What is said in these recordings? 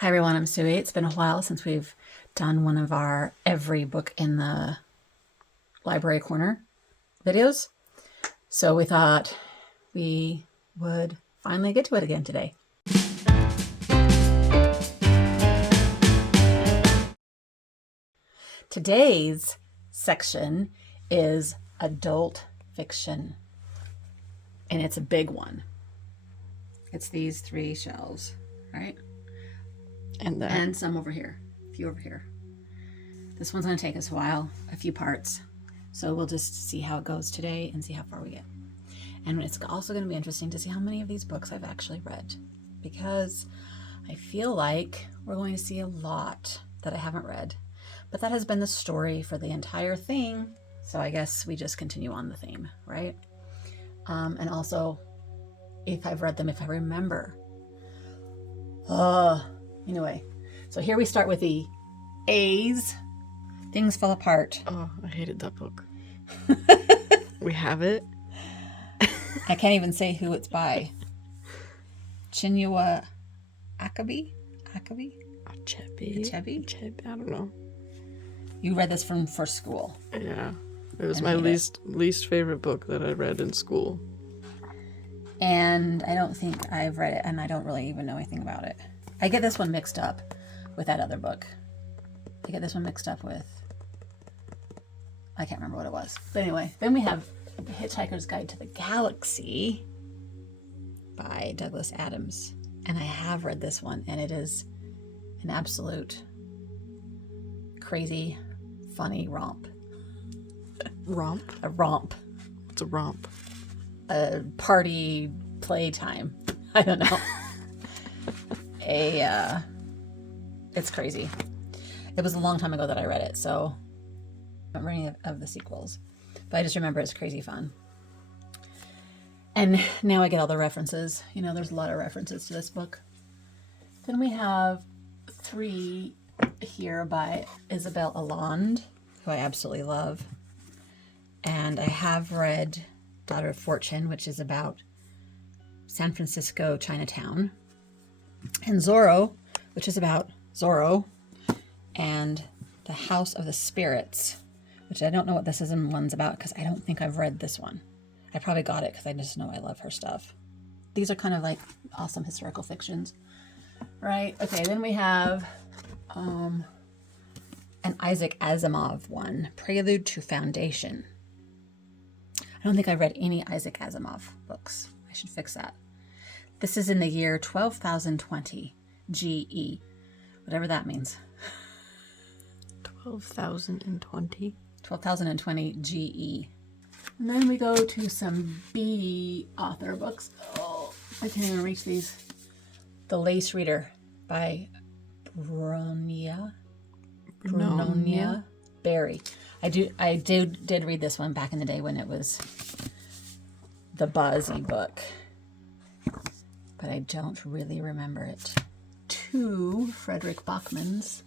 Hi everyone, I'm Suey. It's been a while since we've done one of our every book in the library corner videos. So we thought we would finally get to it again today. Today's section is adult fiction, and it's a big one. It's these three shelves, right? And some over here, a few over here. This one's going to take us a while, a few parts. So we'll just see how it goes today and see how far we get. And it's also going to be interesting to see how many of these books I've actually read, because I feel like we're going to see a lot that I haven't read. But that has been the story for the entire thing. So I guess we just continue on the theme, right? And also, if I've read them, if I remember. Anyway, so here we start with the A's. Things Fall Apart. Oh, I hated that book. We have it. I can't even say who it's by. Chinua Achebe? Achebe? Achebe? I don't know. You read this for school. Yeah. It was my least favorite book that I read in school. And I don't think I've read it, and I don't really even know anything about it. I get this one mixed up with that other book. I get this one mixed up with... I can't remember what it was. But anyway, then we have The Hitchhiker's Guide to the Galaxy by Douglas Adams. And I have read this one, and it is an absolute crazy, funny romp. Romp? A romp. What's a romp? A party playtime. I don't know. It's crazy. It was a long time ago that I read it, so I don't remember any of the sequels. But I just remember it's crazy fun. And now I get all the references. You know, there's a lot of references to this book. Then we have 3 here by Isabel Allende, who I absolutely love. And I have read Daughter of Fortune, which is about San Francisco Chinatown. And Zorro, which is about Zorro. And The House of the Spirits, which I don't know what this is and one's about, because I don't think I've read this one. I probably got it because I just know I love her stuff. These are kind of like awesome historical fictions, right? Okay, then we have an Isaac Asimov one, Prelude to Foundation. I don't think I've read any Isaac Asimov books. I should fix that. This is in the year 12,020 GE, whatever that means. 12,020? 12,020 GE. And then we go to some B author books. Oh, I can't even reach these. The Lace Reader by Brunonia Barry. I did read this one back in the day when it was the buzzy book, but I don't really remember it. 2 Frederick Bachman's,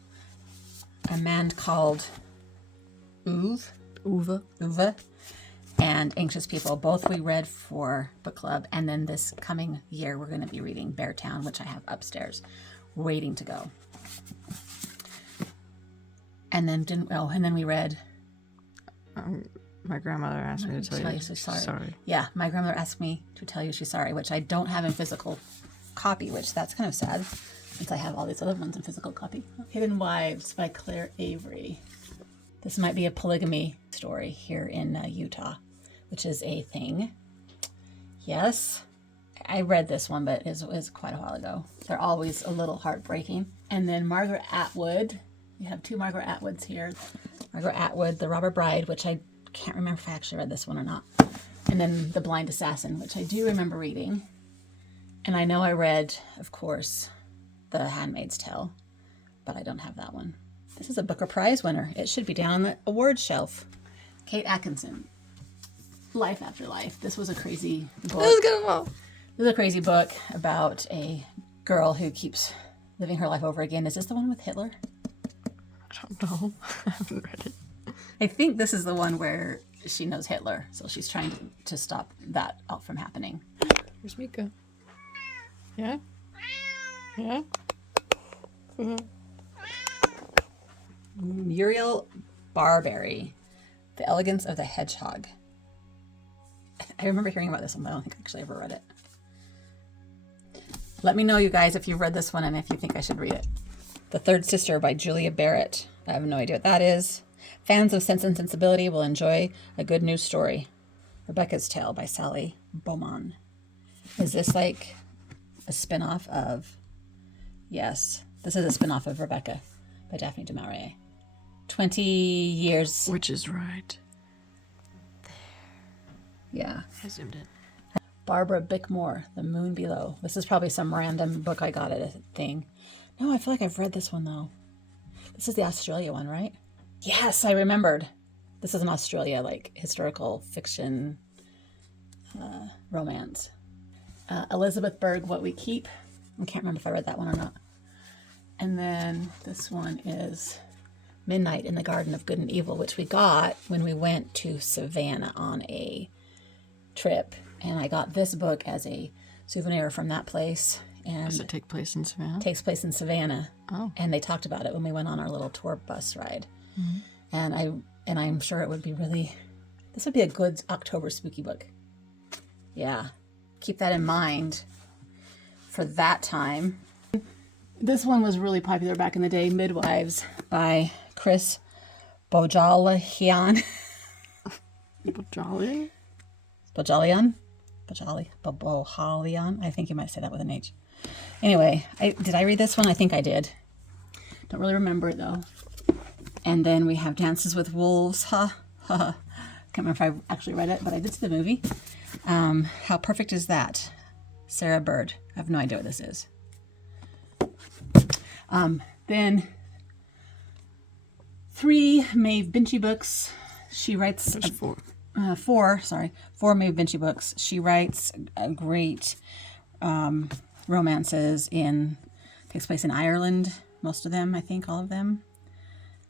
A Man Called Uwe, and Anxious People. Both we read for book club, and then this coming year we're going to be reading Beartown, which I have upstairs, waiting to go. And then we read. My grandmother asked me to tell you she's sorry. Sorry. Yeah, my grandmother asked me to tell you she's sorry, which I don't have in physical copy, which that's kind of sad, since I have all these other ones in physical copy. Hidden Wives by Claire Avery. This might be a polygamy story here in Utah, which is a thing. Yes, I read this one, but it was quite a while ago. They're always a little heartbreaking. And then Margaret Atwood. You have 2 Margaret Atwoods here. Margaret Atwood, The Robber Bride, which I can't remember if I actually read this one or not. And then The Blind Assassin, which I do remember reading. And I know I read, of course, The Handmaid's Tale, but I don't have that one. This is a Booker Prize winner. It should be down on the awards shelf. Kate Atkinson, Life After Life. This was a crazy book. This is a crazy book about a girl who keeps living her life over again. Is this the one with Hitler? I don't know. I haven't read it. I think this is the one where she knows Hitler, so she's trying to stop that from happening. Where's Mika? Yeah? Yeah? Muriel Barberry, The Elegance of the Hedgehog. I remember hearing about this one, but I don't think I actually ever read it. Let me know, you guys, if you've read this one and if you think I should read it. The Third Sister by Julia Barrett. I have no idea what that is. Fans of Sense and Sensibility will enjoy a good news story. Rebecca's Tale by Sally Beaumont. Is this like a spin-off of... Yes, this is a spin-off of Rebecca by Daphne du Maurier. 20 years. Which is right. Yeah. I zoomed in. Barbara Bickmore, The Moon Below. This is probably some random book I got at a thing. No, I feel like I've read this one, though. This is the Australia one, right? Yes, I remembered. This is an Australia, like, historical fiction romance. Elizabeth Berg, What We Keep. I can't remember if I read that one or not. And then this one is Midnight in the Garden of Good and Evil, which we got when we went to Savannah on a trip. And I got this book as a souvenir from that place. And Does it take place in Savannah? It takes place in Savannah. Oh. And they talked about it when we went on our little tour bus ride. Mm-hmm. And I'm sure it would be really... This would be a good October spooky book. Yeah. Keep that in mind for that time. This one was really popular back in the day, Midwives by Chris Bojalian. Bojalian? Bojalian? Bojalian? I think you might say that with an H. Anyway, did I read this one? I think I did. Don't really remember it, though. And then we have Dances with Wolves. Can't remember if I actually read it, but I did see the movie. How Perfect Is That? Sarah Bird. I have no idea what this is. Then 3 Maeve Binchy books. She writes... There's 4. 4 Maeve Binchy books. She writes great romances takes place in Ireland, most of them, I think, all of them.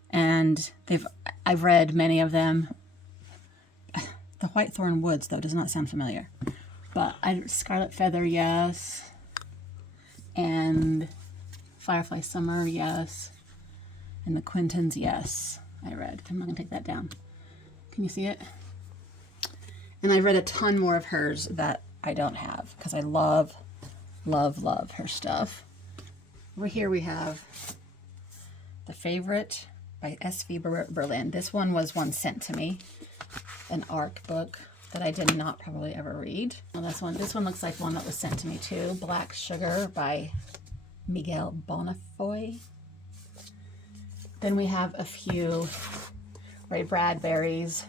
And I've read many of them. The Whitethorn Woods, though, does not sound familiar. But Scarlet Feather, yes. And Firefly Summer, yes. And The Quintons, yes. I read. I'm not going to take that down. Can you see it? And I read a ton more of hers that I don't have because I love, love, love her stuff. Over here we have The Favorite by S.V. Berlin. This one was one sent to me. An ARC book that I did not probably ever read. Well, this one looks like one that was sent to me too. Black Sugar by Miguel Bonifoy. Then we have a few Ray Bradbury's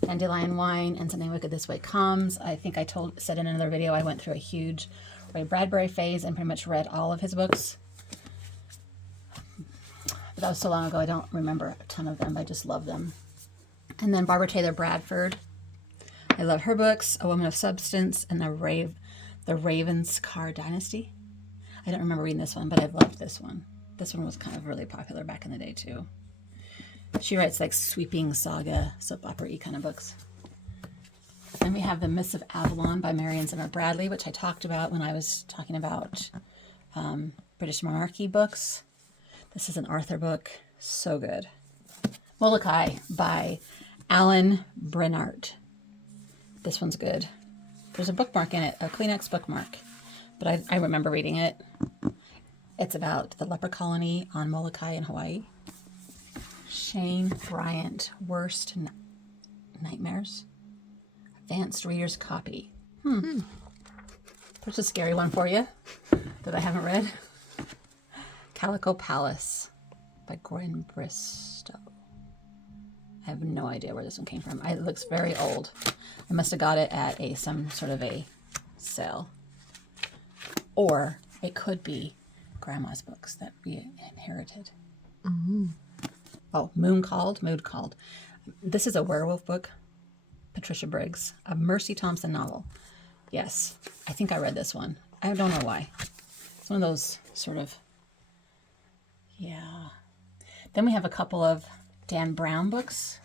Dandelion Wine and Something Wicked This Way Comes. I think I said in another video I went through a huge Ray Bradbury phase and pretty much read all of his books. But that was so long ago I don't remember a ton of them. I just love them. And then Barbara Taylor Bradford. I love her books, A Woman of Substance and The Ravenscar Dynasty. I don't remember reading this one, but I've loved this one. This one was kind of really popular back in the day too. She writes like sweeping saga, soap opera-y kind of books. Then we have The Mists of Avalon by Marion Zimmer Bradley, which I talked about when I was talking about British monarchy books. This is an Arthur book. So good. Molokai by Alan Brennart. This one's good. There's a bookmark in it, a Kleenex bookmark. But I remember reading it. It's about the leper colony on Molokai in Hawaii. Shane Bryant, Worst Nightmares. Advanced Reader's Copy. There's a scary one for you that I haven't read. Calico Palace by Gwen Bristow. I have no idea where this one came from. It looks very old. I must have got it at some sort of a sale. Or it could be Grandma's books that we inherited. Mm-hmm. Oh, Mood Called. This is a werewolf book. Patricia Briggs, a Mercy Thompson novel. Yes, I think I read this one. I don't know why. It's one of those sort of, yeah. Then we have a couple of Dan Brown books.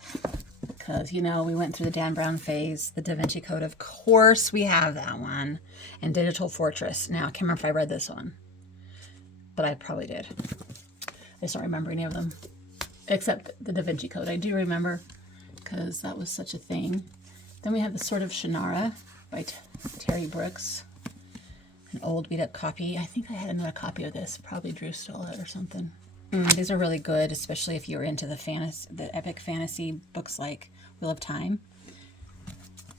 Because, we went through the Dan Brown phase. The Da Vinci Code, of course, we have that one. And Digital Fortress. Now, I can't remember if I read this one. But I probably did. I just don't remember any of them. Except the Da Vinci Code. I do remember because that was such a thing. Then we have The Sword of Shannara by Terry Brooks. An old beat up copy. I think I had another copy of this. Probably Drew stole it or something. These are really good, especially if you're into the epic fantasy books like Wheel of Time.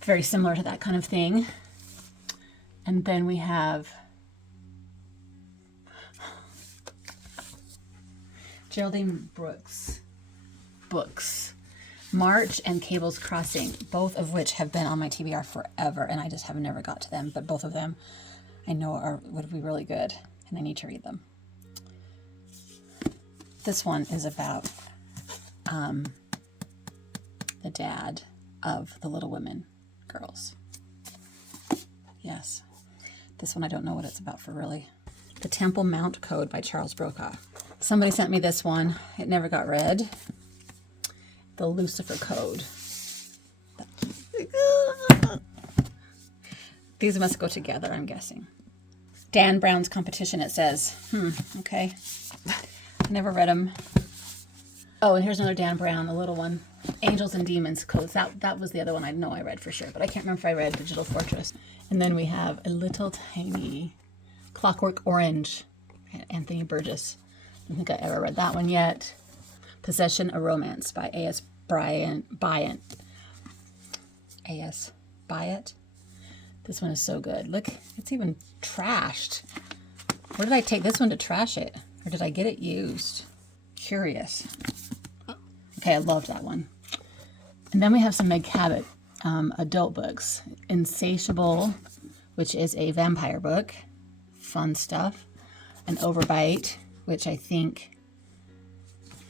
Very similar to that kind of thing. And then we have Geraldine Brooks books, March and Cable's Crossing, both of which have been on my TBR forever, and I just have never got to them. But both of them I know would be really good, and I need to read them. This one is about the dad of the Little Women girls. Yes. This one I don't know what it's about for really. The Temple Mount Code by Charles Brokaw. Somebody sent me this one. It never got read. The Lucifer Code. These must go together, I'm guessing. Dan Brown's Competition, it says. Okay. I never read them. Oh, and here's another Dan Brown, a little one. Angels and Demons Codes. That was the other one I know I read for sure, but I can't remember if I read Digital Fortress. And then we have a little tiny Clockwork Orange, Anthony Burgess. I don't think I ever read that one yet. Possession, a Romance by A.S. Bryant. A.S. Byatt. This one is so good. Look, it's even trashed. Where did I take this one to trash it? Or did I get it used? Curious. Okay, I loved that one. And then we have some Meg Cabot adult books. Insatiable, which is a vampire book. Fun stuff. An Overbite, which I think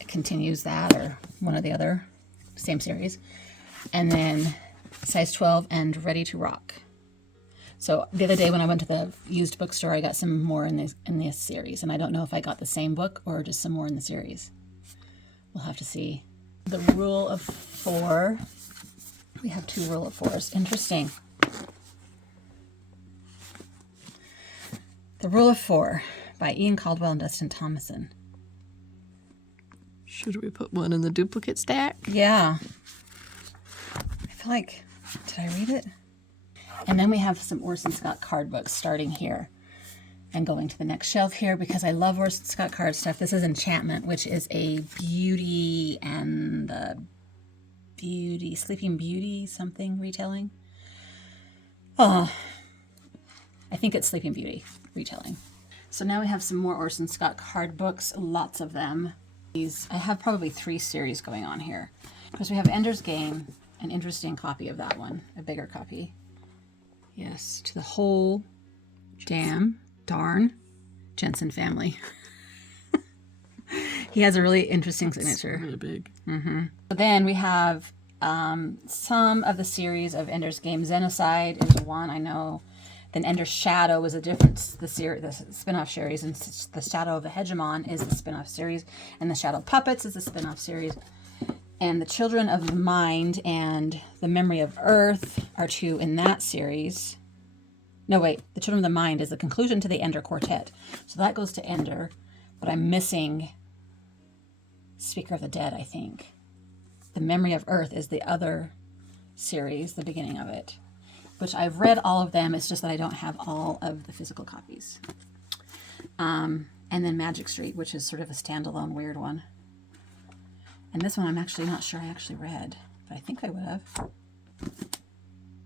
continues that or one or the other. Same series. And then Size 12 and Ready to Rock. So the other day when I went to the used bookstore, I got some more in this series. And I don't know if I got the same book or just some more in the series. We'll have to see. The Rule of 4. We have 2 Rule of 4s. Interesting. The Rule of 4 by Ian Caldwell and Dustin Thomason. Should we put one in the duplicate stack? Yeah. I feel like, did I read it? And then we have some Orson Scott card books starting here and going to the next shelf here because I love Orson Scott card stuff. This is Enchantment, which is a Beauty and the Sleeping Beauty something retelling. Oh, I think it's Sleeping Beauty retelling. So now we have some more Orson Scott card books, lots of them. I have probably 3 series going on here because we have Ender's Game, an interesting copy of that one, a bigger copy. Yes, To the Whole Darn Jensen Family. He has a really interesting signature. Really big. But then we have some of the series of Ender's Game. Xenocide is one, I know. Then Ender's Shadow is the spin-off series, and The Shadow of the Hegemon is the spin-off series, and The Shadow Puppets is the spin-off series. And The Children of the Mind and The Memory of Earth are 2 in that series. No, wait. The Children of the Mind is the conclusion to the Ender Quartet. So that goes to Ender, but I'm missing Speaker of the Dead, I think. The Memory of Earth is the other series, the beginning of it, which I've read all of them. It's just that I don't have all of the physical copies. And then Magic Street, which is sort of a standalone weird one. And this one I'm actually not sure I actually read, but I think I would have.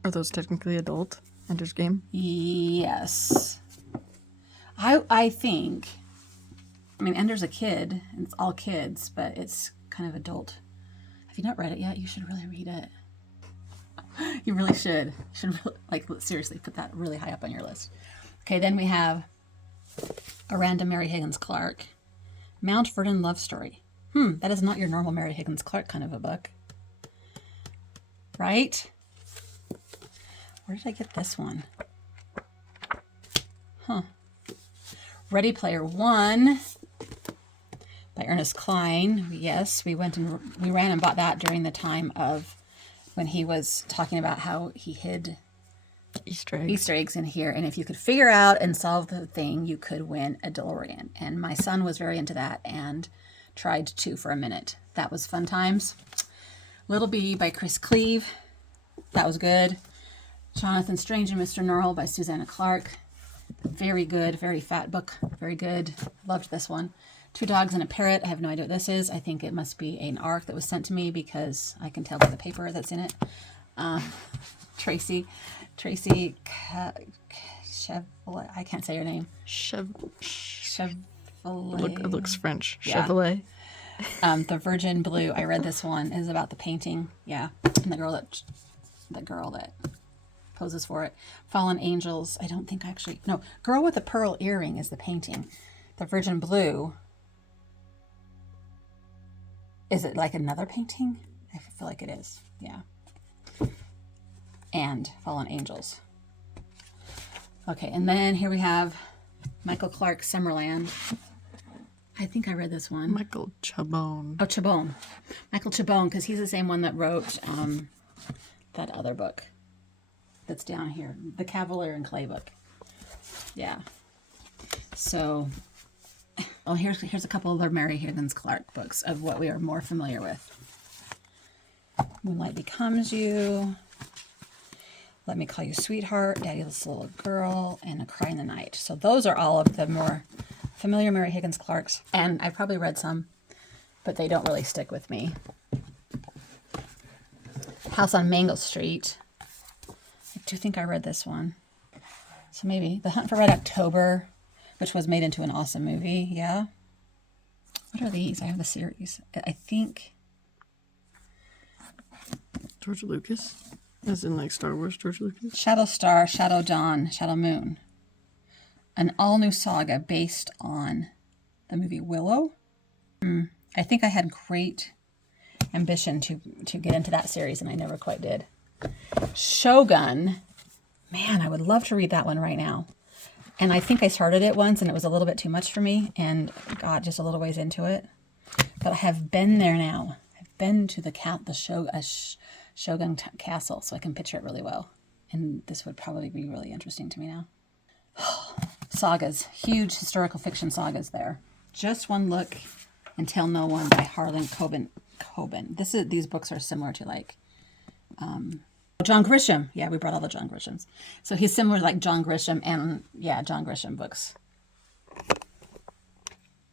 Are those technically adult? Ender's Game? Yes. I think, I mean, Ender's a kid, and it's all kids, but it's kind of adult. Have you not read it yet? You should really read it. You really should. You should, seriously, put that really high up on your list. Okay, then we have A Random Mary Higgins Clark. Mount Vernon Love Story. That is not your normal Mary Higgins Clark kind of a book. Right? Where did I get this one? Ready Player One by Ernest Cline. Yes, we ran and bought that during the time of when he was talking about how he hid Easter eggs in here. And if you could figure out and solve the thing, you could win a DeLorean. And my son was very into that and tried to for a minute. That was fun times. Little Bee by Chris Cleave. That was good. Jonathan Strange and Mr. Norrell by Susanna Clark. Very good, very fat book. Very good. Loved this one. Two Dogs and a Parrot. I have no idea what this is. I think it must be an ARC that was sent to me because I can tell by the paper that's in it. Tracy Chevrolet. I can't say your name. Chevrolet. It looks French. Yeah. Chevrolet. The Virgin Blue. I read this one. It is about the painting. Yeah, and the girl that poses for it. Fallen Angels. I don't think actually. No, Girl with the Pearl Earring is the painting. The Virgin Blue. Is it like another painting? I feel like it is. Yeah. And Fallen Angels. Okay, and then here we have Michael Clark, Summerland. I think I read this one. Michael Chabon. Oh, Chabon. Michael Chabon, because he's the same one that wrote that other book that's down here, the Cavalier and Clay book. Yeah. So, well, here's a couple of the Mary Higgins Clark books of what we are more familiar with. Moonlight Becomes You. Let Me Call You Sweetheart, Daddy's Little Girl, and A Cry in the Night. So those are all of the more familiar Mary Higgins Clarks. And I've probably read some, but they don't really stick with me. House on Mango Street. I do think I read this one. So maybe The Hunt for Red October, which was made into an awesome movie. Yeah. What are these? I have the series. I think. George Lucas? As in like Star Wars George Lucas? Shadow Star, Shadow Dawn, Shadow Moon. An all-new saga based on the movie Willow. I think I had great ambition to get into that series, and I never quite did. Shogun. Man, I would love to read that one right now. And I think I started it once, and it was a little bit too much for me, and got just a little ways into it. But I have been there now. I've been to the Shogun Castle, so I can picture it really well. And this would probably be really interesting to me now. Sagas. Huge historical fiction sagas there. Just One Look and Tell No One by Harlan Coben. These books are similar to like John Grisham. Yeah, we brought all the John Grishams. So he's similar to like John Grisham and John Grisham books.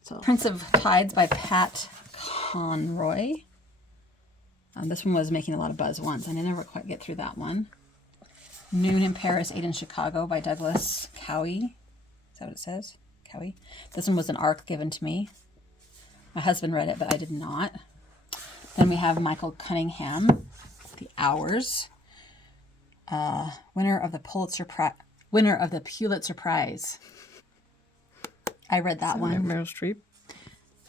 So Prince of Tides by Pat Conroy. This one was making a lot of buzz once, and I never quite get through that one. Noon in Paris, 8 in Chicago by Douglas Cowie. Is that what it says? Cowie. This one was an ARC given to me. My husband read it, but I did not. Then we have Michael Cunningham, The Hours. Winner of the Pulitzer Prize. I read that one. Meryl Streep.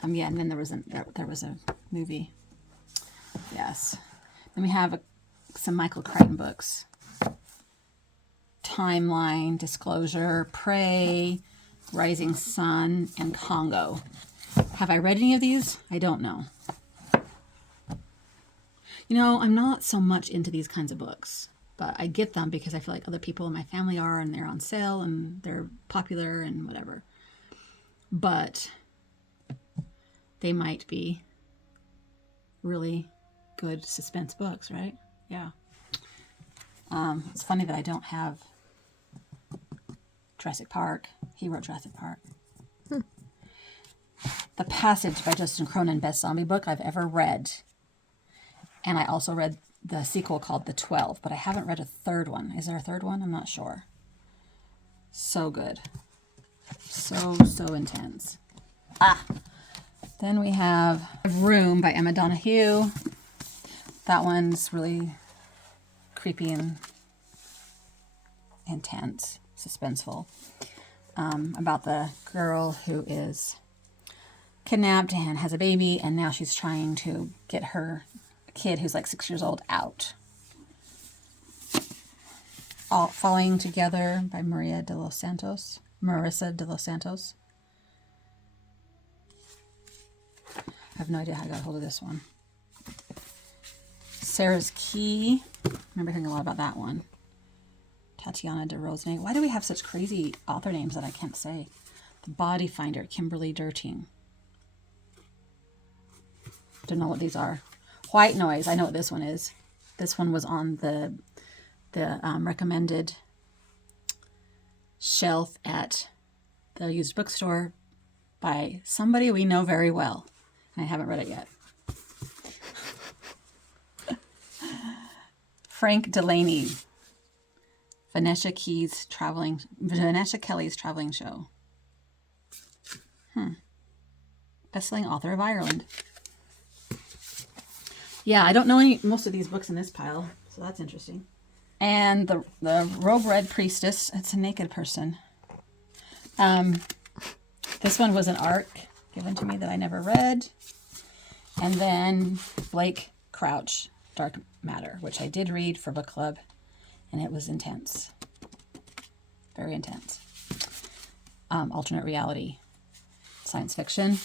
Yeah, and then there was a movie. Yes. Then we have some Michael Crichton books. Timeline, Disclosure, Prey, Rising Sun, and Congo. Have I read any of these? I don't know. You know, I'm not so much into these kinds of books, but I get them because I feel like other people in my family are, and they're on sale, and they're popular, and whatever. But they might be really good suspense books, right? Yeah. It's funny that I don't have Jurassic Park. He wrote Jurassic Park. The Passage by Justin Cronin, best zombie book I've ever read. And I also read the sequel called The 12, but I haven't read a third one. Is there a third one? I'm not sure. So good. So intense. Then we have Room by Emma Donoghue. That one's really creepy and intense, suspenseful. About the girl who is kidnapped and has a baby, and now she's trying to get her kid who's like 6 years old out. All Falling Together by Marissa de los Santos. I have no idea how I got hold of this one. Sarah's Key. I remember hearing a lot about that one. Tatiana de Rosnay. Why do we have such crazy author names that I can't say? The Body Finder, Kimberly Derting. Don't know what these are. White Noise. I know what this one is. This one was on the recommended shelf at the used bookstore by somebody we know very well. I haven't read it yet. Frank Delaney. Vanessa Kelly's Traveling Show. Best-selling author of Ireland. Yeah, I don't know most of these books in this pile, so that's interesting. And the Robe Red Priestess. It's a naked person. This one was an ARC given to me that I never read. And then Blake Crouch, Dark Matter, which I did read for book club, and it was intense. Very intense. Alternate reality. Science fiction.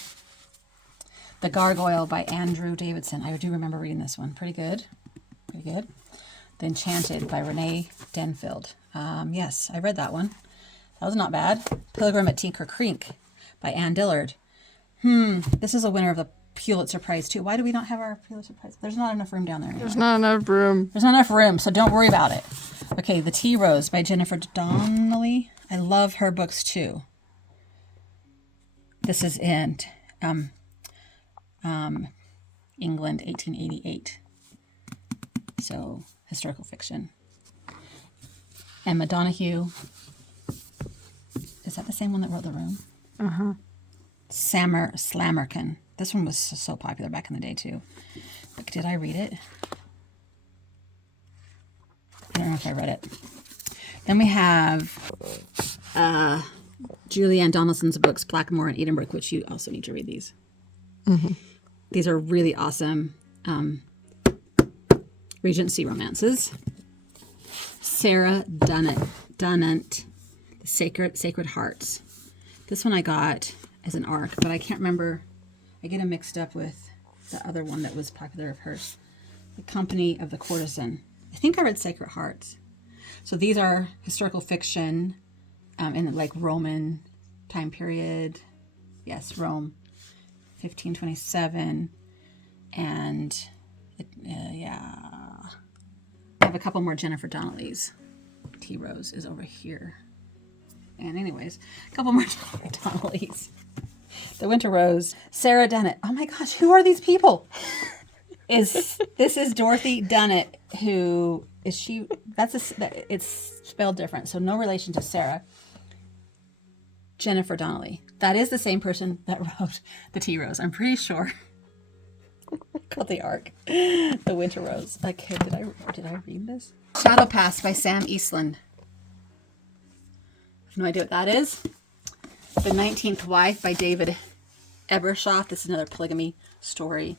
The Gargoyle by Andrew Davidson. I do remember reading this one. Pretty good. Pretty good. The Enchanted by Renee Denfield. Yes, I read that one. That was not bad. Pilgrim at Tinker Creek by Ann Dillard. This is a winner of the Pulitzer Prize too. Why do we not have our Pulitzer Prize? There's not enough room down there anymore. There's not enough room. There's not enough room, so don't worry about it. Okay, The Tea Rose by Jennifer Donnelly. I love her books too. This is in England, 1888. So, historical fiction. Emma Donoghue. Is that the same one that wrote The Room? Uh-huh. Slammerkin. This one was so popular back in the day, too. But did I read it? I don't know if I read it. Then we have Julianne Donaldson's books, Blackmore and Edenbrook, which you also need to read these. Mm-hmm. These are really awesome Regency romances. Sarah Dunant, The Sacred Hearts. This one I got as an ARC, but I can't remember. I get them mixed up with the other one that was popular of hers. The Company of the Courtesan. I think I read Sacred Hearts. So these are historical fiction in like Roman time period. Yes, Rome, 1527. And yeah, I have a couple more Jennifer Donnelly's. Tea Rose is over here. And anyways, a couple more Jennifer Donnelly's. The Winter Rose. Sarah Dunnett. Oh my gosh, who are these people? This is Dorothy Dunnett, who is she? It's spelled different, so no relation to Sarah. Jennifer Donnelly. That is the same person that wrote The Tea Rose. I'm pretty sure. Called the ARC. The Winter Rose. Okay, did I read this? Shadow Pass by Sam Eastland. I have no idea what that is. The 19th Wife by David Ebershoff. This is another polygamy story.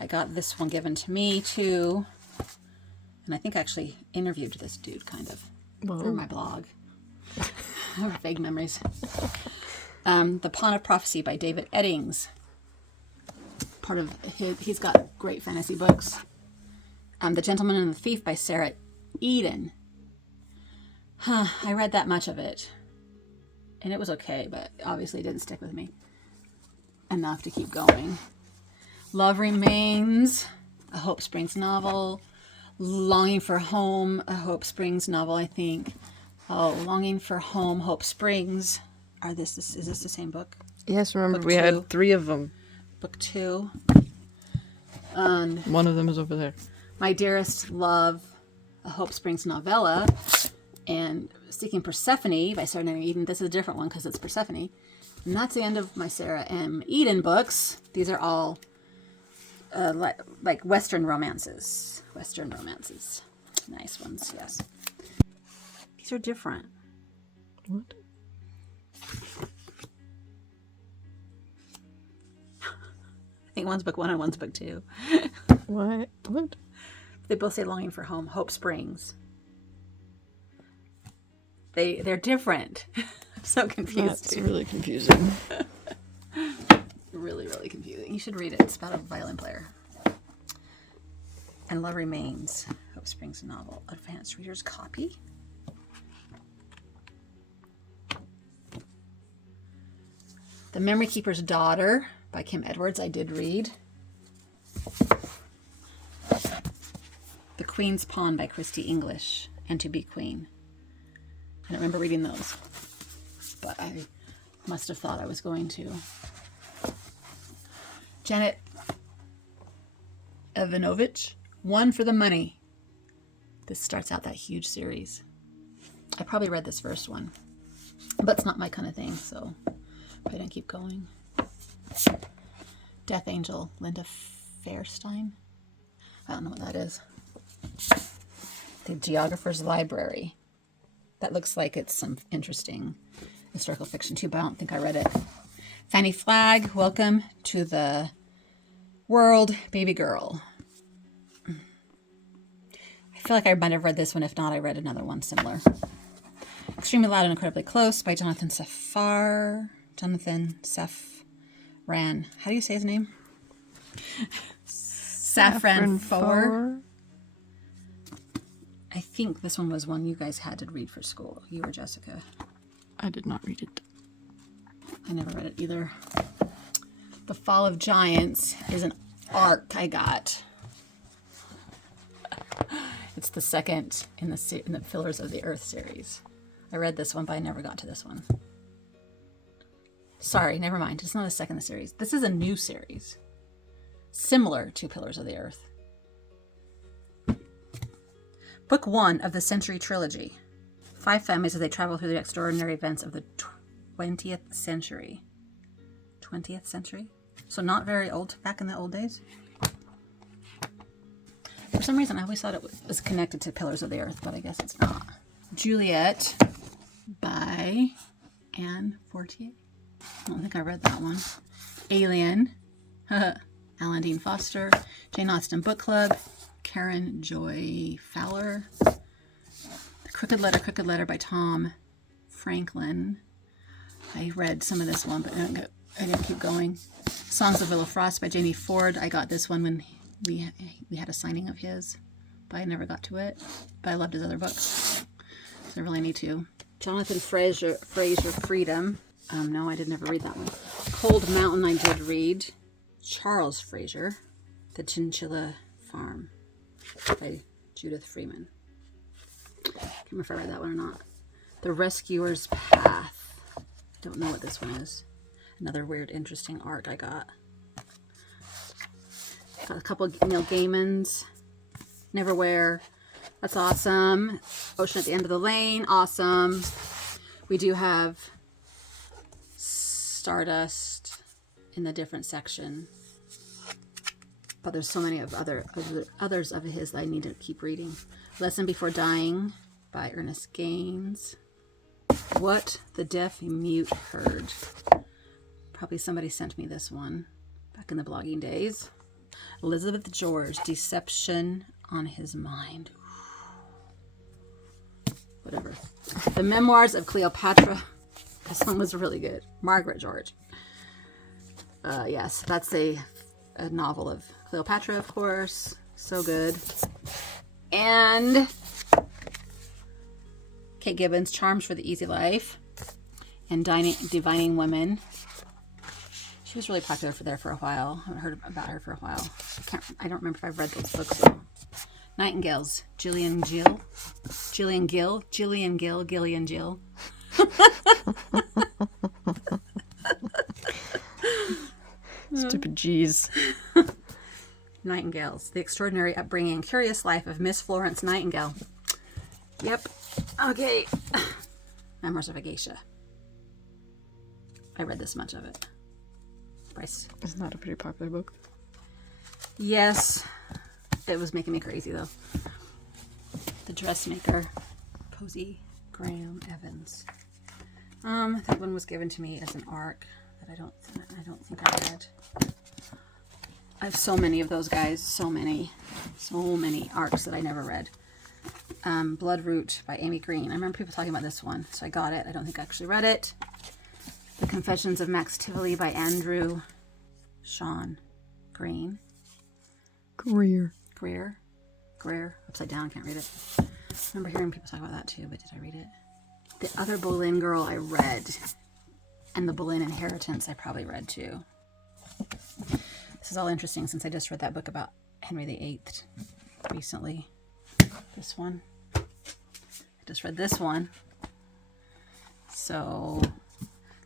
I got this one given to me too. And I think I actually interviewed this dude kind of through my blog. I have vague memories. The Pawn of Prophecy by David Eddings. He's got great fantasy books. The Gentleman and the Thief by Sarah Eden. I read that much of it. And it was okay, but obviously it didn't stick with me enough to keep going. Love Remains, a Hope Springs novel. Longing for Home, a Hope Springs novel, I think. Oh, Longing for Home, Hope Springs. Is this the same book? Yes, remember Book we 2. had 3 of them. Book 2. And one of them is over there. My Dearest Love, a Hope Springs novella. And Seeking Persephone by Sarah M. Eden. This is a different one because it's Persephone. And that's the end of my Sarah M. Eden books. These are all like Western romances. Western romances. Nice ones, yes. These are different. What? I think one's book 1 and one's book 2. What? What? They both say Longing for Home, Hope Springs. They're different. I'm so confused. That's really confusing. Really, really confusing. You should read it. It's about a violin player. And Love Remains, Hope Springs novel. Advanced reader's copy. Memory Keeper's Daughter by Kim Edwards, I did read. The Queen's Pawn by Christy English and To Be Queen. I don't remember reading those, but I must have thought I was going to. Janet Evanovich, One for the Money. This starts out that huge series. I probably read this first one, but it's not my kind of thing, so probably didn't keep going. Death Angel, Linda Fairstein. I don't know what that is. The Geographer's Library. That looks like it's some interesting historical fiction too, but I don't think I read it. Fanny Flagg, Welcome to the World, Baby Girl. I feel like I might have read this one. If not, I read another one similar. Extremely Loud and Incredibly Close by Jonathan Safran. How do you say his name? Safran Foer. I think this one was one you guys had to read for school. You or Jessica. I did not read it. I never read it either. The Fall of Giants is an arc I got. It's the second in the Pillars of the Earth series. I read this one, but I never got to this one. Sorry, never mind. It's not a second in the series. This is a new series. Similar to Pillars of the Earth. Book 1 of the Century Trilogy. 5 families as they travel through the extraordinary events of the 20th century. 20th century? So not very old, back in the old days? For some reason, I always thought it was connected to Pillars of the Earth, but I guess it's not. Juliet by Anne Fortier. I don't think I read that one. Alien. Alan Dean Foster. Jane Austen Book Club. Karen Joy Fowler. The Crooked Letter by Tom Franklin. I read some of this one, but I didn't keep going. Songs of Willow Frost by Jamie Ford. I got this one when we had a signing of his, but I never got to it. But I loved his other books, so I really need to. Jonathan Fraser Freedom. No, I did never read that one. Cold Mountain I did read. Charles Fraser. The Chinchilla Farm by Judith Freeman. I can't remember if I read that one or not. The Rescuer's Path. I don't know what this one is. Another weird, interesting art I got. Got a couple of Neil Gaiman's. Neverwhere. That's awesome. Ocean at the End of the Lane. Awesome. We do have Stardust in the different section. But there's so many of others of his that I need to keep reading. Lesson Before Dying by Ernest Gaines. What the Deaf Mute Heard. Probably somebody sent me this one back in the blogging days. Elizabeth George, Deception on His Mind. Whatever. The Memoirs of Cleopatra. This one was really good. Margaret George. Yes, that's a novel of Cleopatra, of course. So good. And Kate Gibbons, Charms for the Easy Life. And Divining Women. She was really popular for a while. I haven't heard about her for a while. I don't remember if I've read those books though. Nightingales, Gillian Gill. Stupid G's. Nightingales, The Extraordinary Upbringing and Curious Life of Miss Florence Nightingale. Yep. Okay. Memoirs of a Geisha. I read this much of it. Bryce. Isn't that a pretty popular book? Yes. It was making me crazy though. The Dressmaker. Posey Graham Evans. That one was given to me as an arc that I don't think I read. I have so many of those guys. So many arcs that I never read. Bloodroot by Amy Green. I remember people talking about this one, so I got it. I don't think I actually read it. The Confessions of Max Tivoli by Andrew Sean Greer. Upside down, can't read it. I remember hearing people talk about that too, but did I read it? The Other Boleyn Girl I read. And the Boleyn Inheritance I probably read too. This is all interesting since I just read that book about Henry VIII recently. This one. I just read this one. So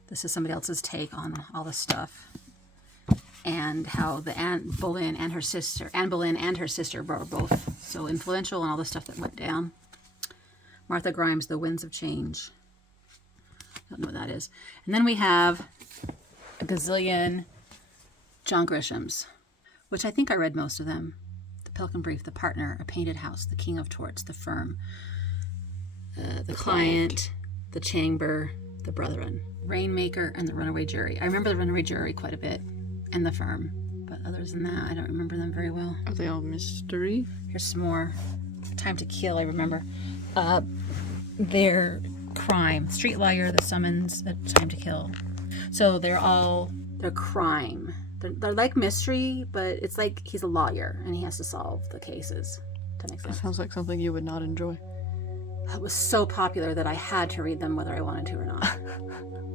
this is somebody else's take on all this stuff. And how the Anne Boleyn and her sister were both so influential in all the stuff that went down. Martha Grimes, The Winds of Change. Don't know what that is. And then we have a gazillion John Grishams, which I think I read most of them. The Pelican Brief, The Partner, A Painted House, The King of Torts, The Firm, The Client, The Chamber, The Brethren, Rainmaker, and The Runaway Jury. I remember The Runaway Jury quite a bit, and The Firm. But other than that, I don't remember them very well. Are they all mystery? Here's some more. Time to Kill, I remember. Their crime. Street Liar, The Summons, Time to Kill. So they're crime. They're like mystery, but it's like he's a lawyer and he has to solve the cases. That makes sense. Sounds like something you would not enjoy. It was so popular that I had to read them whether I wanted to or not.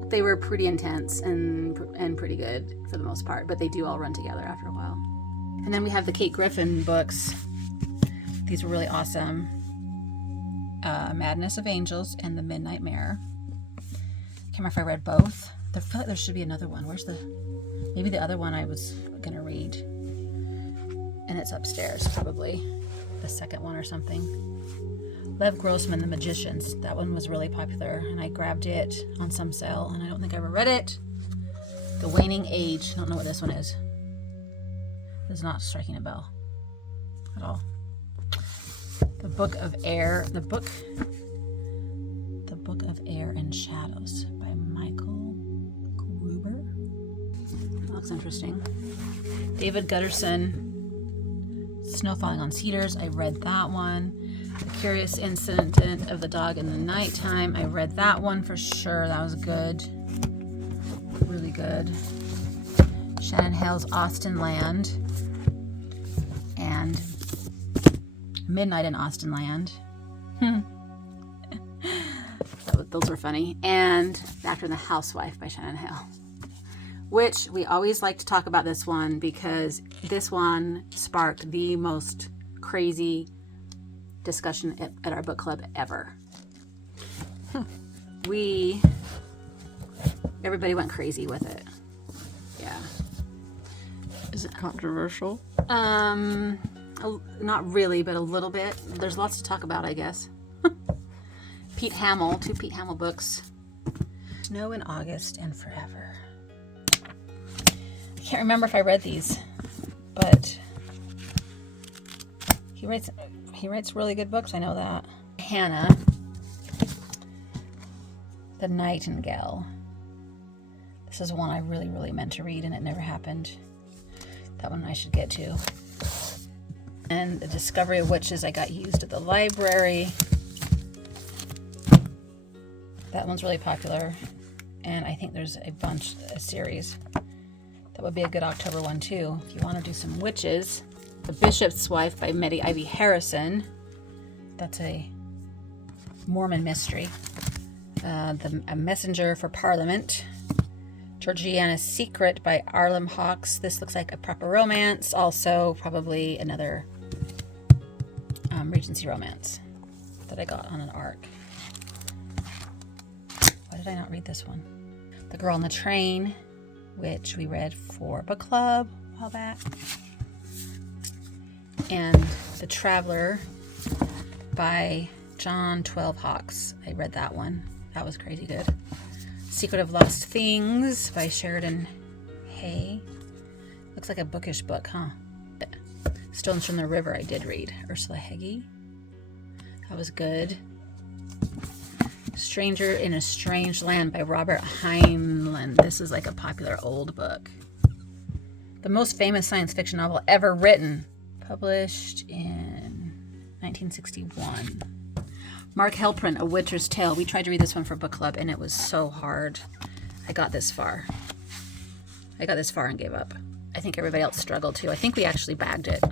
They were pretty intense and pretty good for the most part, but they do all run together after a while. And then we have the Kate Griffin books. These were really awesome. Madness of Angels and The Midnight Mare. I can't remember if I read both. I feel like there should be another one. Maybe the other one I was going to read. And it's upstairs, probably. The second one or something. Lev Grossman, The Magicians. That one was really popular, and I grabbed it on some sale, and I don't think I ever read it. The Waning Age. I don't know what this one is. It's not striking a bell at all. The Book of Air. The Book of Air and Shadows by Michael Gruber. That looks interesting. David Gutterson. Snow Falling on Cedars. I read that one. The Curious Incident of the Dog in the Nighttime. I read that one for sure. That was good. Really good. Shannon Hale's Austin Land. And Midnight in Austin Land. Those were funny. And Actor and the Housewife by Shannon Hale. Which we always like to talk about this one because this one sparked the most crazy discussion at our book club ever. Everybody went crazy with it. Yeah. Is it controversial? Not really, but a little bit. There's lots to talk about, I guess. Pete Hamill, 2 Pete Hamill books. Snow in August and Forever. I can't remember if I read these, but he writes really good books, I know that. Hannah, The Nightingale. This is one I really, really meant to read and it never happened. That one I should get to. And The Discovery of Witches I got used at the library. That one's really popular. And I think there's a series. That would be a good October one too. If you want to do some witches. The Bishop's Wife by Meddy Ivy Harrison. That's a Mormon mystery. A Messenger for Parliament. Georgiana's Secret by Arlem Hawks. This looks like a proper romance. Also, probably another Regency romance that I got on an arc. Why did I not read this one? The Girl on the Train, which we read for book club a while back. And The Traveler by John 12 Hawks. I read that one. That was crazy good. Secret of Lost Things by Sheridan Hay. Looks like a bookish book, huh? Stones from the River I did read. Ursula Heggie. That was good. Stranger in a Strange Land by Robert Heinlein. This is like a popular old book. The most famous science fiction novel ever written. Published in 1961. Mark Helprin, A Winter's Tale. We tried to read this one for book club and it was so hard. I got this far and gave up. I think everybody else struggled too. I think we actually bagged it.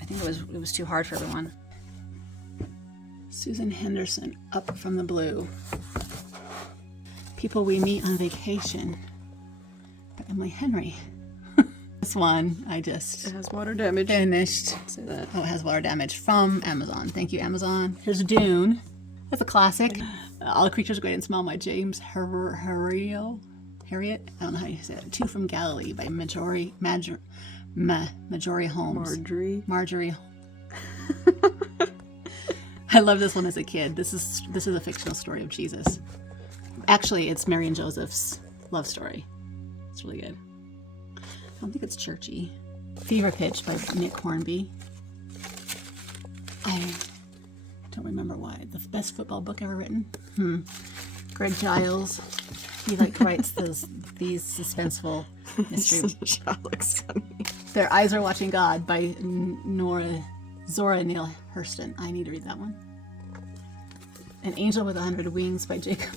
I think it was too hard for everyone. Susan Henderson, Up from the Blue. People We Meet on Vacation by Emily Henry. This one I just It has water damage. finished. Say that. Oh, it has water damage from Amazon. Thank you, Amazon. Here's Dune. That's a classic. All the Creatures Great and Small by James Harriet. I don't know how you say it. Two from Galilee by Marjorie Holmes. Marjorie. I love this one as a kid. This is a fictional story of Jesus. Actually, it's Mary and Joseph's love story. It's really good. I don't think it's churchy. Fever Pitch by Nick Hornby. I don't remember why. The best football book ever written. Greg Giles. He writes these suspenseful mystery. Their Eyes Are Watching God by Zora Neale Hurston. I need to read that one. An Angel with 100 Wings by Jacob.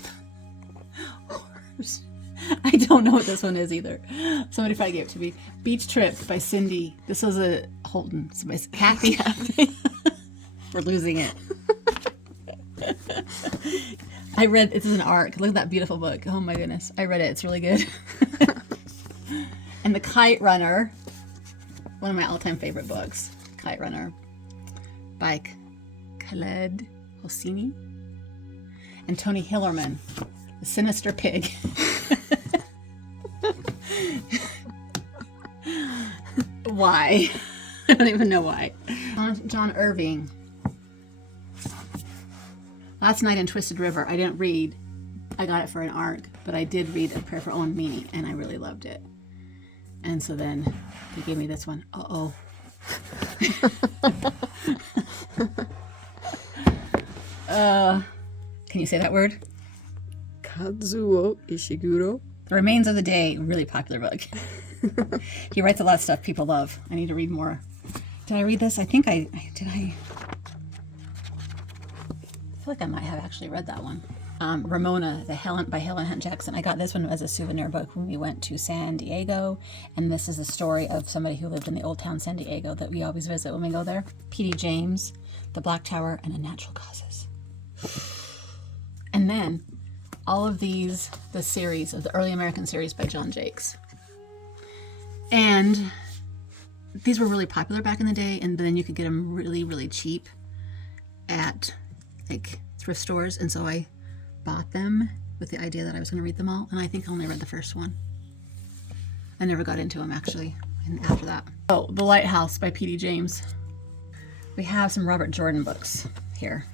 I don't know what this one is either. Somebody probably gave it to me. Beach Trip by Cindy. This was a Holton. Kathy. We're losing it. I read, this is an arc. Look at that beautiful book. Oh my goodness. I read it. It's really good. And The Kite Runner. One of my all-time favorite books. Kite Runner by Khaled Hosseini. And Tony Hillerman. The Sinister Pig. Why? I don't even know why. John Irving. Last Night in Twisted River. I didn't read. I got it for an arc, but I did read A Prayer for Owen Meany, and I really loved it. And so then they gave me this one. Uh-oh. Can you say that word? Kazuo Ishiguro. The Remains of the Day, really popular book. He writes a lot of stuff people love. I need to read more. Did I read this? I think I did. I feel like I might have actually read that one. Ramona, by Helen Hunt Jackson. I got this one as a souvenir book when we went to San Diego, and this is a story of somebody who lived in the old town San Diego that we always visit when we go there. P.D. James, The Black Tower, and Unnatural Causes. And then all of these, the series of the early American series by John Jakes. And these were really popular back in the day, and then you could get them really, really cheap at thrift stores. And so I bought them with the idea that I was going to read them all, and I think I only read the first one. I never got into them actually, and after that. Oh, The Lighthouse by P.D. James. We have some Robert Jordan books here.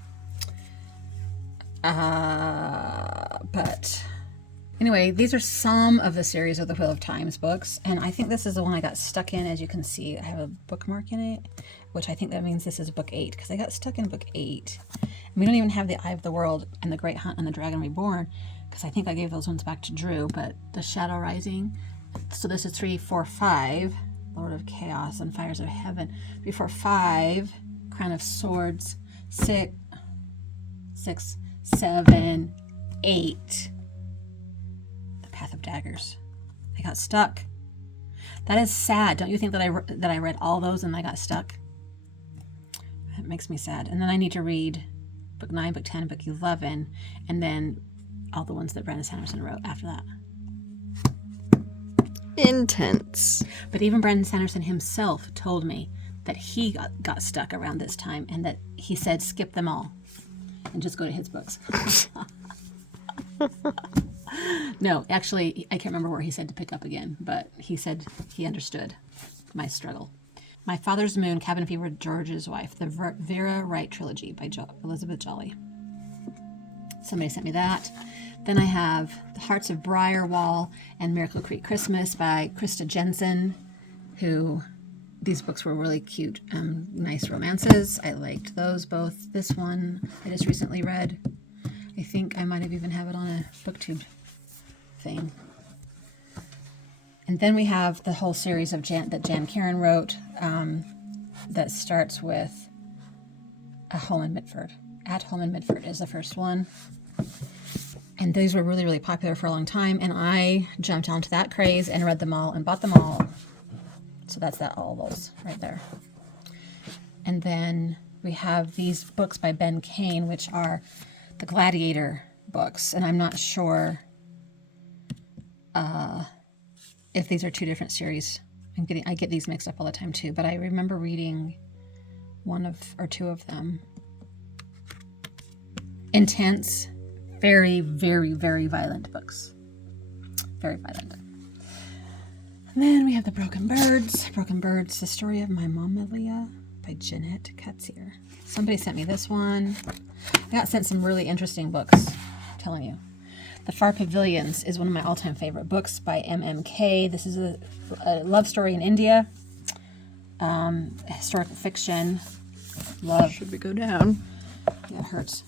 But anyway, these are some of the series of the Wheel of Times books, and I think this is the one I got stuck in. As you can see, I have a bookmark in it, which I think that means this is book 8, because I got stuck in book 8. And we don't even have The Eye of the World and The Great Hunt and The Dragon Reborn, because I think I gave those ones back to Drew. But The Shadow Rising, so this is 3, 4, 5, Lord of Chaos and Fires of Heaven. 3, 4, 5, Crown of Swords, 6, 7, 8, The Path of Daggers. I got stuck. That is sad. Don't you think that I read all those and I got stuck? That makes me sad. And then I need to read book 9, book 10, book 11, and then all the ones that Brandon Sanderson wrote after that. Intense. But even Brandon Sanderson himself told me that he got stuck around this time, and that he said skip them all and just go to his books. No, actually, I can't remember where he said to pick up again, but he said he understood my struggle. My Father's Moon, Cabin Fever, George's Wife, the Vera Wright trilogy by Elizabeth Jolly. Somebody sent me that. Then I have The Hearts of Briarwall and Miracle Creek Christmas by Krista Jensen, who these books were really cute, nice romances. I liked those both. This one I just recently read. I think I might have even have it on a booktube thing. And then we have the whole series of that Jan Karen wrote, that starts with At Home in Midford. At Home in Midford is the first one. And these were really, really popular for a long time, and I jumped onto that craze and read them all and bought them all. So that's all those right there. And then we have these books by Ben Kane, which are the Gladiator books, and I'm not sure if these are two different series. I get these mixed up all the time too, but I remember reading one of or two of them. Intense, very, very, very violent books. Very violent. And then we have The Broken Birds. Broken Birds, The Story of My Mama Leah by Jeanette Katzier. Somebody sent me this one. I got sent some really interesting books, I'm telling you. The Far Pavilions is one of my all-time favorite books by MMK. This is a love story in India. Historical fiction. Love. Should we go down? Yeah, it hurts.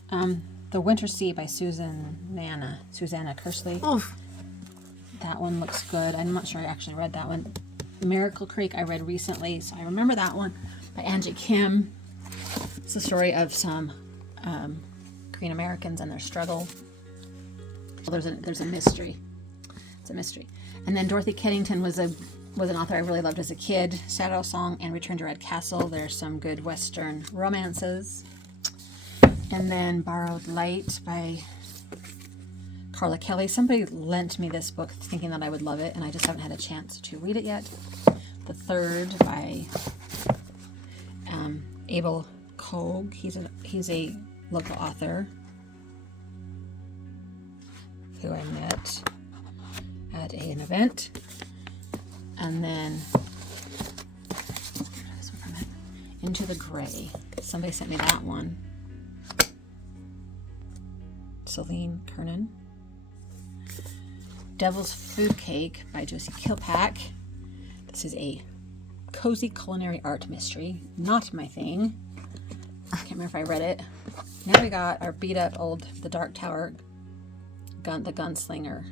The Winter Sea by Susanna Kersley. Oh. That one looks good. I'm not sure I actually read that one. Miracle Creek I read recently, so I remember that one, by Angie Kim. It's the story of some Korean Americans and their struggle. Well, there's a mystery. It's a mystery. And then Dorothy Kennington was an author I really loved as a kid. Shadow Song and Return to Red Castle. There's some good Western romances. And then Borrowed Light by Carla Kelly. Somebody lent me this book thinking that I would love it, and I just haven't had a chance to read it yet. The Third by Abel Kogue. He's a local author who I met at an event. And then Into the Gray. Somebody sent me that one. Celine Kernan. Devil's Food Cake by Josie Kilpack. This is a cozy culinary art mystery. Not my thing. I can't remember if I read it. Now we got our beat up old The Dark Tower, The Gunslinger,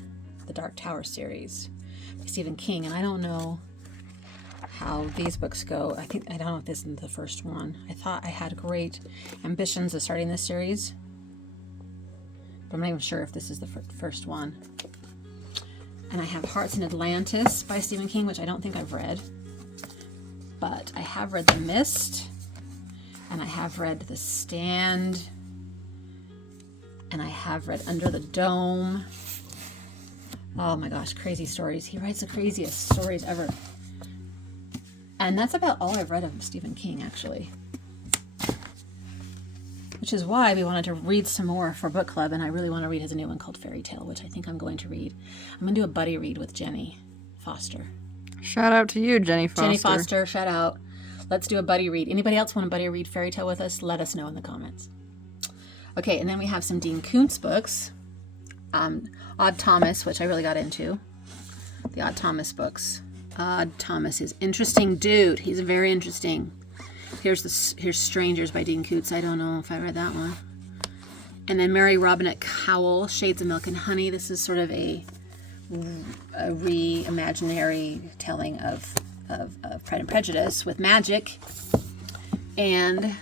The Dark Tower series by Stephen King. And I don't know how these books go. I don't know if this is the first one. I thought I had great ambitions of starting this series, but I'm not even sure if this is the first one. And I have Hearts in Atlantis by Stephen King, which I don't think I've read. But I have read The Mist. And I have read The Stand. And I have read Under the Dome. Oh my gosh, crazy stories. He writes the craziest stories ever. And that's about all I've read of Stephen King, actually. Which is why we wanted to read some more for book club, and I really want to read his new one called Fairy Tale, which I think I'm going to read. I'm going to do a buddy read with Jenny Foster. Shout out to you, Jenny Foster. Jenny Foster, shout out. Let's do a buddy read. Anybody else want to buddy read Fairy Tale with us? Let us know in the comments. Okay, and then we have some Dean Koontz books. Odd Thomas, which I really got into. The Odd Thomas books. Odd Thomas is interesting dude. He's very interesting. Here's Strangers by Dean Koontz. I don't know if I read that one. And then Mary Robinette Cowell, Shades of Milk and Honey. This is sort of a reimaginary telling of Pride and Prejudice with magic. And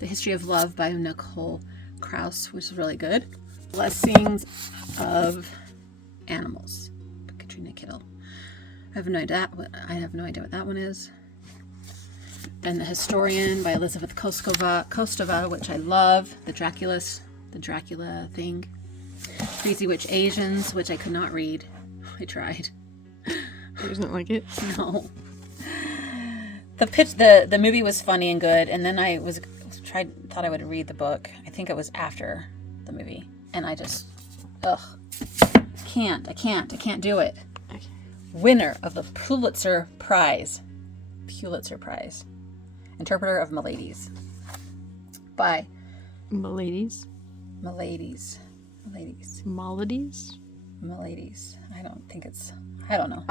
The History of Love by Nicole Krauss, which is really good. Blessings of Animals by Katrina Kittle. I have no idea what that one is. And The Historian by Elizabeth Kostova, which I love. The Dracula thing. Crazy Witch Asians, which I could not read. I tried. You didn't like it? No. The movie was funny and good, and then I thought I would read the book. I think it was after the movie, and I just I can't do it. Okay. Winner of the Pulitzer Prize. Interpreter of Miladies. By Miladies? Miladies. I don't know.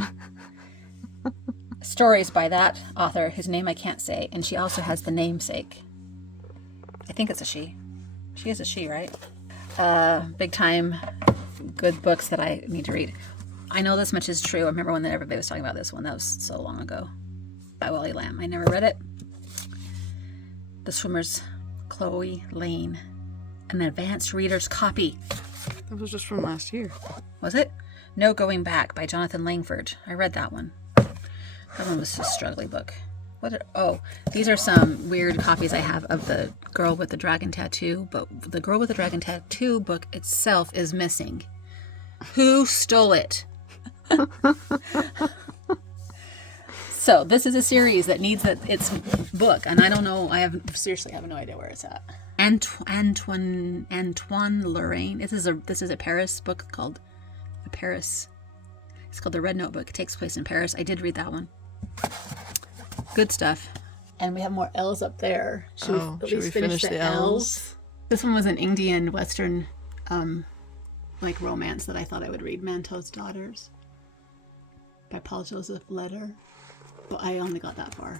Stories by that author, whose name I can't say, and she also has the namesake. I think it's a she. She is a she, right? Big time good books that I need to read. I know this much is true. I remember when everybody was talking about this one. That was so long ago. By Wally Lamb. I never read it. The Swimmer's Chloe Lane. An advanced reader's copy. That was just from last year. Was it? No Going Back by Jonathan Langford. I read that one. That one was a struggling book. These are some weird copies I have of The Girl with the Dragon Tattoo, but the Girl with the Dragon Tattoo book itself is missing. Who stole it? So this is a series that needs its book, and I don't know. I have no idea where it's at. Antoine Lorraine. This is a Paris book called Paris. It's called The Red Notebook. It takes place in Paris. I did read that one. Good stuff. And we have more L's up there. Should we finish the L's? This one was an Indian Western, like romance that I thought I would read. Manto's Daughters by Paul Joseph Leder. But I only got that far.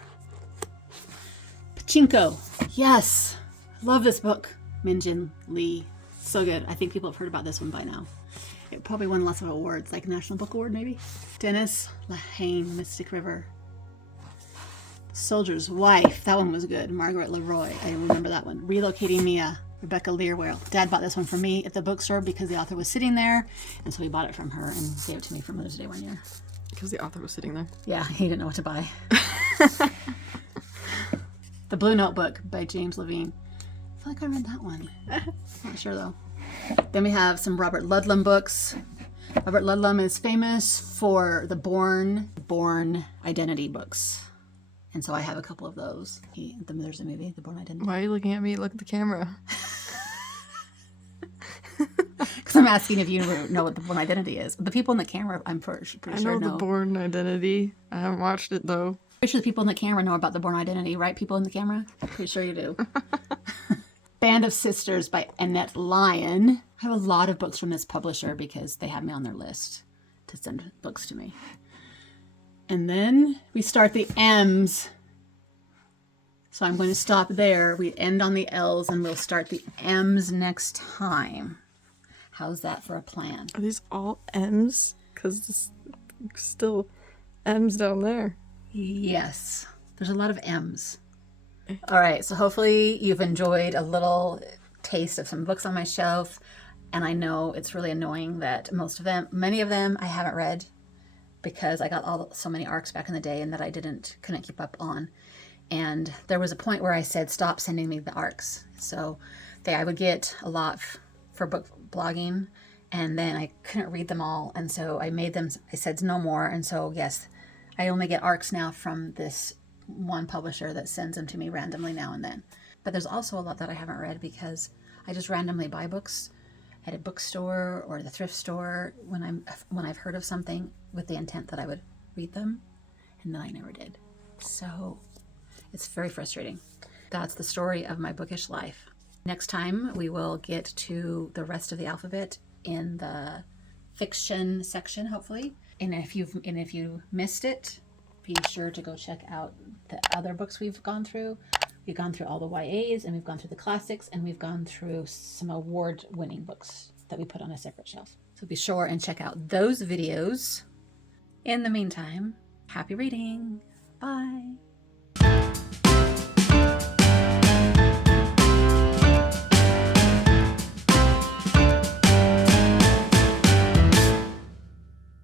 Pachinko. Yes. Love this book. Min-Jin Lee. So good. I think people have heard about this one by now. It probably won lots of awards, like National Book Award maybe. Dennis Lehane, Mystic River. Soldier's Wife. That one was good. Margaret Leroy. I remember that one. Relocating Mia. Rebecca Learwell. Dad bought this one for me at the bookstore because the author was sitting there. And so he bought it from her and gave it to me for Mother's Day one year. Because the author was sitting there. Yeah, he didn't know what to buy. The Blue Notebook by James Levine. I feel like I read that one. Not sure though. Then we have some Robert Ludlum books. Robert Ludlum is famous for the Born Identity books. And so I have a couple of those. There's a movie, The Born Identity. Why are you looking at me? Look at the camera. Because I'm asking if you know what The Born Identity is. The people in the camera, I'm pretty sure know. I know The Born Identity. I haven't watched it though. Pretty sure the people in the camera know about The Born Identity, right? People in the camera? Pretty sure you do. Band of Sisters by Annette Lyon. I have a lot of books from this publisher because they have me on their list to send books to me. And then we start the M's. So I'm going to stop there. We end on the L's and we'll start the M's next time. How's that for a plan? Are these all M's? Because there's still M's down there. Yes. There's a lot of M's. All right. So hopefully you've enjoyed a little taste of some books on my shelf. And I know it's really annoying that many of them I haven't read because I got so many ARCs back in the day and that I couldn't keep up on. And there was a point where I said, stop sending me the ARCs. So I would get a lot for book blogging and then I couldn't read them all. And so I said no more. And so, yes, I only get ARCs now from this one publisher that sends them to me randomly now and then. But there's also a lot that I haven't read because I just randomly buy books at a bookstore or the thrift store when I've heard of something with the intent that I would read them, and then I never did. So it's very frustrating. That's the story of my bookish life. Next time we will get to the rest of the alphabet in the fiction section, hopefully. And if you missed it, be sure to go check out the other books we've gone through. We've gone through all the YAs, and we've gone through the classics, and we've gone through some award-winning books that we put on a separate shelf. So be sure and check out those videos. In the meantime, happy reading. Bye.